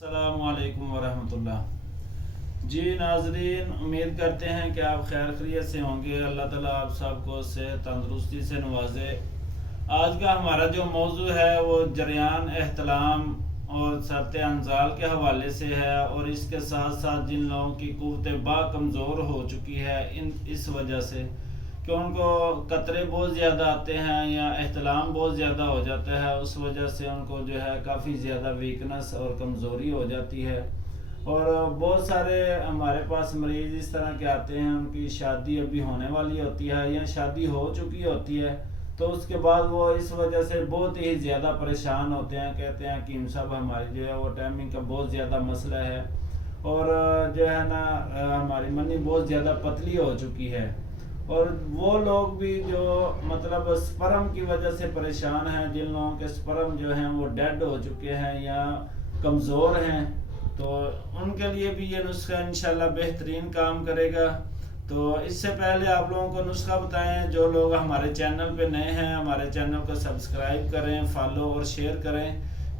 السلام علیکم ورحمۃ اللہ۔ جی ناظرین، امید کرتے ہیں کہ آپ خیر خیریت سے ہوں گے۔ اللہ تعالیٰ آپ سب کو صحت تندرستی سے نوازے۔ آج کا ہمارا جو موضوع ہے وہ جریان احتلام اور سرط انزال کے حوالے سے ہے، اور اس کے ساتھ ساتھ جن لوگوں کی قوت با کمزور ہو چکی ہے اس وجہ سے کہ ان کو قطرے بہت زیادہ آتے ہیں یا احتلام بہت زیادہ ہو جاتا ہے، اس وجہ سے ان کو جو ہے کافی زیادہ ویکنس اور کمزوری ہو جاتی ہے۔ اور بہت سارے ہمارے پاس مریض اس طرح کے آتے ہیں، ان کی شادی ابھی ہونے والی ہوتی ہے یا شادی ہو چکی ہوتی ہے، تو اس کے بعد وہ اس وجہ سے بہت ہی زیادہ پریشان ہوتے ہیں۔ کہتے ہیں کہ صاحب ہماری جو ہے وہ ٹائمنگ کا بہت زیادہ مسئلہ ہے، اور جو ہے نا ہماری منی بہت زیادہ پتلی ہو چکی ہے۔ اور وہ لوگ بھی جو مطلب سپرم کی وجہ سے پریشان ہیں، جن لوگوں کے سپرم جو ہیں وہ ڈیڈ ہو چکے ہیں یا کمزور ہیں، تو ان کے لیے بھی یہ نسخہ انشاءاللہ بہترین کام کرے گا۔ تو اس سے پہلے آپ لوگوں کو نسخہ بتائیں، جو لوگ ہمارے چینل پہ نئے ہیں ہمارے چینل کو سبسکرائب کریں، فالو اور شیئر کریں،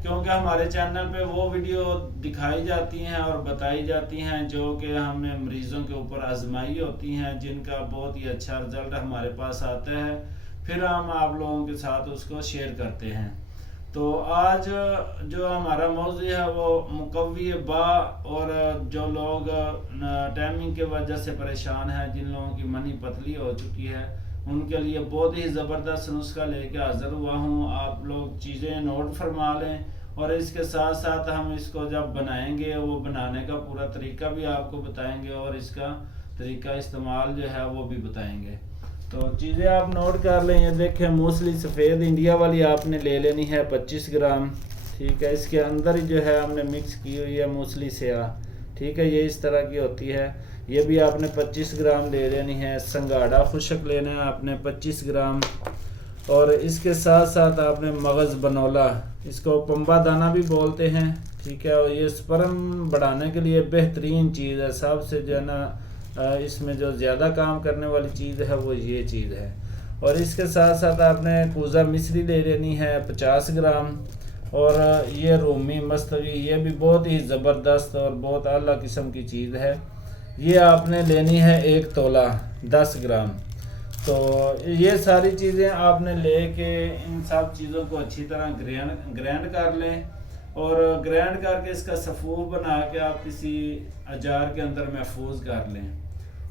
کیونکہ ہمارے چینل پہ وہ ویڈیو دکھائی جاتی ہیں اور بتائی جاتی ہیں جو کہ ہم نے مریضوں کے اوپر آزمائی ہوتی ہیں، جن کا بہت ہی اچھا رزلٹ ہمارے پاس آتا ہے، پھر ہم آپ لوگوں کے ساتھ اس کو شیئر کرتے ہیں۔ تو آج جو ہمارا موضوع ہے وہ مقوی با، اور جو لوگ ٹائمنگ کی وجہ سے پریشان ہیں، جن لوگوں کی منی پتلی ہو چکی ہے، ان کے لیے بہت ہی زبردست نسخہ لے کے حاضر ہوا ہوں۔ آپ لوگ چیزیں نوٹ فرما لیں، اور اس کے ساتھ ساتھ ہم اس کو جب بنائیں گے وہ بنانے کا پورا طریقہ بھی آپ کو بتائیں گے، اور اس کا طریقہ استعمال جو ہے وہ بھی بتائیں گے۔ تو چیزیں آپ نوٹ کر لیں۔ یہ دیکھیں، موسلی سفید انڈیا والی آپ نے لے لینی ہے 25 گرام، ٹھیک ہے۔ اس کے اندر ہی جو ہے ہم نے مکس کی ہوئی ہے موسلی سیاہ، ٹھیک ہے، یہ اس طرح کی ہوتی ہے۔ یہ بھی آپ نے 25 گرام لے لینی ہے۔ سنگاڑا خشک لینا ہے آپ نے 25 گرام، اور اس کے ساتھ ساتھ آپ نے مغز بنولا، اس کو پمبا دانہ بھی بولتے ہیں، ٹھیک ہے۔ اور یہ سپرم بڑھانے کے لیے بہترین چیز ہے، سب سے جو ہے نا اس میں جو زیادہ کام کرنے والی چیز ہے وہ یہ چیز ہے۔ اور اس کے ساتھ ساتھ آپ نے کوزہ مصری لے لینی ہے 50 گرام، اور یہ رومی مستوی، یہ بھی بہت ہی زبردست اور بہت اعلیٰ قسم کی چیز ہے۔ یہ آپ نے لینی ہے 1 تولہ 10 گرام۔ تو یہ ساری چیزیں آپ نے لے کے ان سب چیزوں کو اچھی طرح گرینڈ کر لیں، اور گرینڈ کر کے اس کا صفور بنا کے آپ کسی اجار کے اندر محفوظ کر لیں۔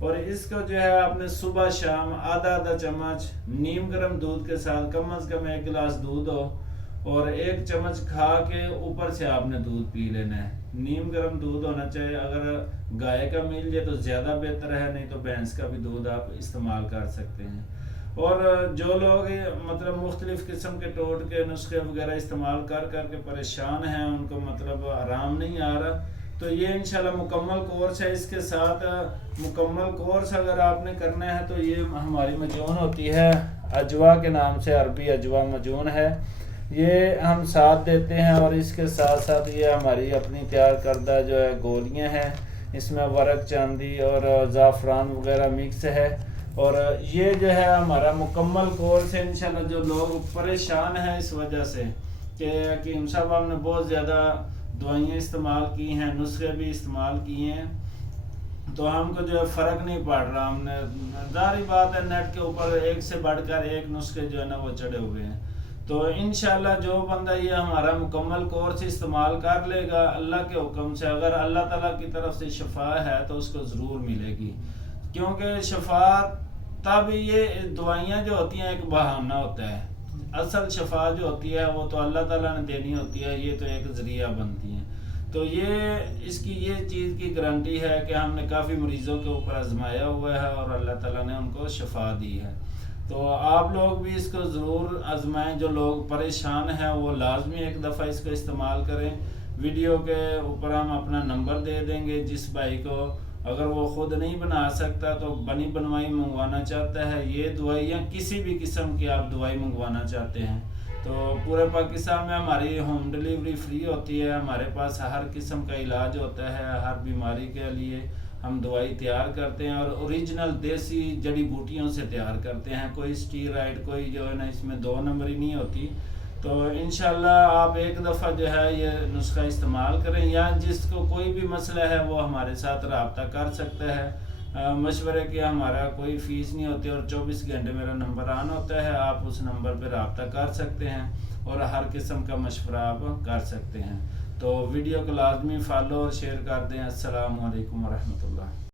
اور اس کو جو ہے آپ نے صبح شام آدھا چمچ نیم گرم دودھ کے ساتھ، کم از کم 1 گلاس دودھ ہو، اور 1 چمچ کھا کے اوپر سے آپ نے دودھ پی لینا ہے۔ نیم گرم دودھ ہونا چاہیے، اگر گائے کا مل جائے تو زیادہ بہتر ہے، نہیں تو بھینس کا بھی دودھ آپ استعمال کر سکتے ہیں۔ اور جو لوگ مطلب مختلف قسم کے ٹوٹ کے نسخے وغیرہ استعمال کر کے پریشان ہیں، ان کو مطلب آرام نہیں آ رہا، تو یہ انشاءاللہ مکمل کورس ہے۔ اس کے ساتھ مکمل کورس اگر آپ نے کرنا ہے تو یہ ہماری مجون ہوتی ہے، اجوا کے نام سے، عربی اجوا مجون ہے، یہ ہم ساتھ دیتے ہیں۔ اور اس کے ساتھ ساتھ یہ ہماری اپنی تیار کردہ جو ہے گولیاں ہیں، اس میں ورق چاندی اور زعفران وغیرہ مکس ہے، اور یہ جو ہے ہمارا مکمل کورس ہے۔ انشاءاللہ جو لوگ پریشان ہیں اس وجہ سے کہ حکیم صاحب ہم نے بہت زیادہ دوائیاں استعمال کی ہیں، نسخے بھی استعمال کیے ہیں، تو ہم کو جو ہے فرق نہیں پڑ رہا، ہم نے ظاہری بات ہے نیٹ کے اوپر ایک سے بڑھ کر ایک نسخے جو ہے نا وہ چڑھے ہوئے ہیں۔ تو انشاءاللہ جو بندہ یہ ہمارا مکمل کورس استعمال کر لے گا اللہ کے حکم سے، اگر اللہ تعالیٰ کی طرف سے شفا ہے تو اس کو ضرور ملے گی، کیونکہ شفا تب یہ دوائیاں جو ہوتی ہیں ایک بہانہ ہوتا ہے، اصل شفا جو ہوتی ہے وہ تو اللہ تعالیٰ نے دینی ہوتی ہے، یہ تو ایک ذریعہ بنتی ہیں۔ تو یہ اس کی یہ چیز کی گارنٹی ہے کہ ہم نے کافی مریضوں کے اوپر آزمایا ہوا ہے اور اللہ تعالیٰ نے ان کو شفا دی ہے۔ تو آپ لوگ بھی اس کو ضرور آزمائیں، جو لوگ پریشان ہیں وہ لازمی ایک دفعہ اس کو استعمال کریں۔ ویڈیو کے اوپر ہم اپنا نمبر دے دیں گے، جس بھائی کو اگر وہ خود نہیں بنا سکتا تو بنی بنوائی منگوانا چاہتا ہے، یہ دوائیاں کسی بھی قسم کی آپ دوائی منگوانا چاہتے ہیں تو پورے پاکستان میں ہماری ہوم ڈیلیوری فری ہوتی ہے۔ ہمارے پاس ہر قسم کا علاج ہوتا ہے، ہر بیماری کے لیے ہم دوائی تیار کرتے ہیں، اور اوریجنل دیسی جڑی بوٹیوں سے تیار کرتے ہیں، کوئی اسٹیرائڈ، کوئی جو ہے نا اس میں 2 نمبری نہیں ہوتی، تو انشاءاللہ آپ ایک دفعہ جو ہے یہ نسخہ استعمال کریں، یا جس کو کوئی بھی مسئلہ ہے وہ ہمارے ساتھ رابطہ کر سکتا ہے، مشورے کی ہمارا کوئی فیس نہیں ہوتی، اور 24 گھنٹے میرا نمبر آن ہوتا ہے، آپ اس نمبر پہ رابطہ کر سکتے ہیں اور ہر قسم کا مشورہ آپ کر سکتے ہیں۔ تو ویڈیو کو لازمی فالو اور شیئر کر دیں۔ السلام علیکم ورحمۃ اللہ۔